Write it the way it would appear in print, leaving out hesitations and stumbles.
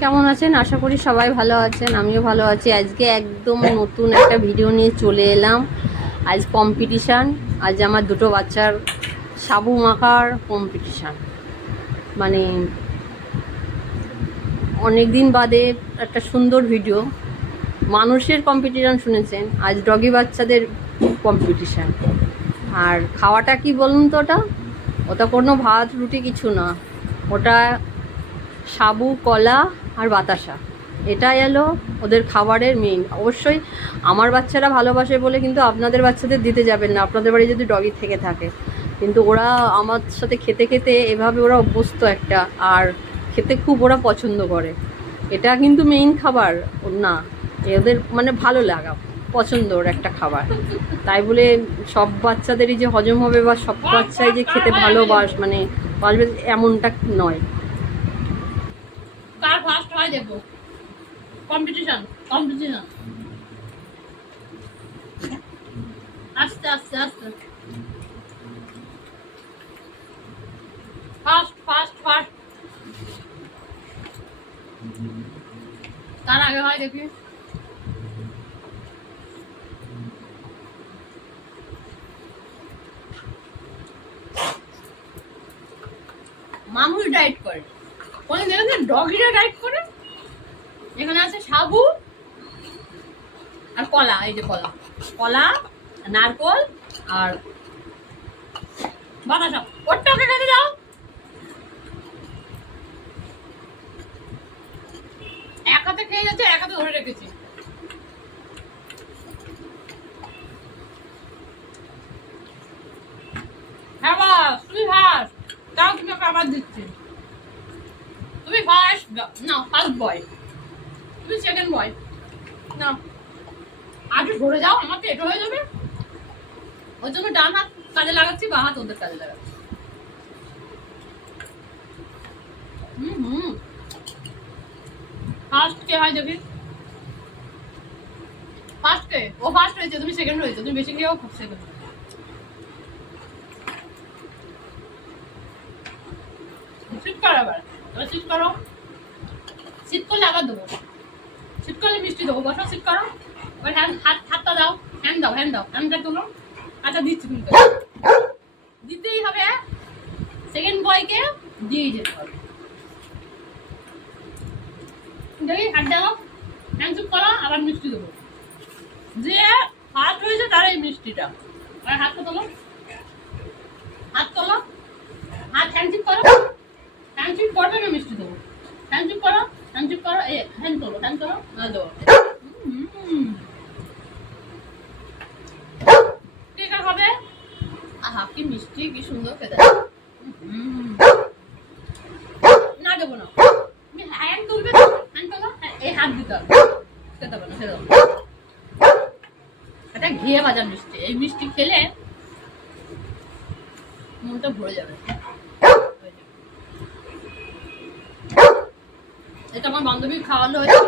কেমন আছেন? আশা করি সবাই ভালো আছেন, আমিও ভালো আছি। আজকে একদম নতুন একটা ভিডিও নিয়ে চলে এলাম। আজ কম্পিটিশান, আজ আমার দুটো বাচ্চার সাবু মাখার কম্পিটিশান। মানে অনেক দিন বাদে একটা সুন্দর ভিডিও। মানুষের কম্পিটিশান শুনেছেন, আজ ডগি বাচ্চাদের কম্পিটিশান। আর খাওয়াটা কি বলুন তো, ওটা কোনো ভাত রুটি কিছু না, ওটা সাবু, কলা আর বাতাসা। এটাই এলো ওদের খাবারের মেইন। অবশ্যই আমার বাচ্চারা ভালোবাসে বলে কিন্তু আপনাদের বাচ্চাদের দিতে যাবেন না, আপনাদের বাড়ি যদি ডগি থেকে থাকে। কিন্তু ওরা আমার সাথে খেতে খেতে এভাবে ওরা অভ্যস্ত একটা, আর খেতে খুব ওরা পছন্দ করে। এটা কিন্তু মেইন খাবার না, এদের মানে ভালো লাগা পছন্দর একটা খাবার। তাই বলে সব বাচ্চাদেরই যে হজম হবে বা সব বাচ্চাই যে খেতে বাসবে এমনটা নয়। কার ফার্স্ট হয় দেখো, কম্পিটিশন কম্পিটিশন। আস্তে আস্তে আস্তে, ফার্স্ট ফার্স্ট ফার্স্ট। কার আগে হয় দেখি। মানুষ ডায়েট করে, কোন দেখেন ডগিরা ডায়েট করে। এখানে আছে সাবু আর কলা, এই যে কলা, কলা, নারকল আর বাতাসা। ওটা ওকে খেতে দাও। এক হাতে খেয়ে যাচ্ছে, এক হাতে ধরে রেখেছি। হ্যাঁ বাস, তুমি ফার্স্ট, তাও তুমি ওকে আবার দিচ্ছি। তুমি ফার্স্ট না, ফার্স্ট বয়, তুমি সেকেন্ড বয় না। আগে ঘুরে যাও, আমার তো এটা হয়ে যাবে। ওই জন্য ডান হাত কাজে লাগাচ্ছি, বা হাত ওদের কাজে লাগাচ্ছি। ফার্স্ট কে হয় দেখি। ফার্স্ট কে? ও ফার্স্ট হয়েছে, তুমি সেকেন্ড হয়েছে। তুমি বেশি খেয়েও সেকেন্ড। সিট করো আবার, সিট করো। সিট করলে আবার দেবো, সিট করলে মিষ্টি দেবো। বসো, সিট করো। এবার হাতটা দাও, হ্যান্ড দাও, হ্যান্ড দাও, হ্যান্ডটা তোলো। আচ্ছা দিচ্ছি, কিন্তু দিতেই হবে। সেকেন্ড বয়কে দিয়েই যেতে হবে। দেখি হাত দাও, হ্যান্ড চুপ করো, আবার মিষ্টি দেবো। যে ফার্স্ট হয়েছে তার এই মিষ্টিটা। আর হাতটা তোলো, হাত তোলো, হাত হ্যান্ড চুপ করো। হ্যান্ড চুপ করবে না, মিষ্টি দেবো। হ্যান্ড চুপ করো, হ্যান্ড চুপ করো। এ হ্যান্ড তোলো, হ্যান্ড তোলো, না দেবো। ঠিক হবে। আহা কি মিষ্টি, কি সুন্দর খেতে। না দেবো না, তুমি হ্যান্ড তুলবে, হ্যান্ড তোলো। এই হাত দিতে হবে, খেতে হবে না, খেতে হবে। এটা ঘিয়ে ভাজা মিষ্টি। এই মিষ্টি খেলে মনটা ভরে যাবে। এটা আমার বান্ধবী খাওয়ালো হয়েছে।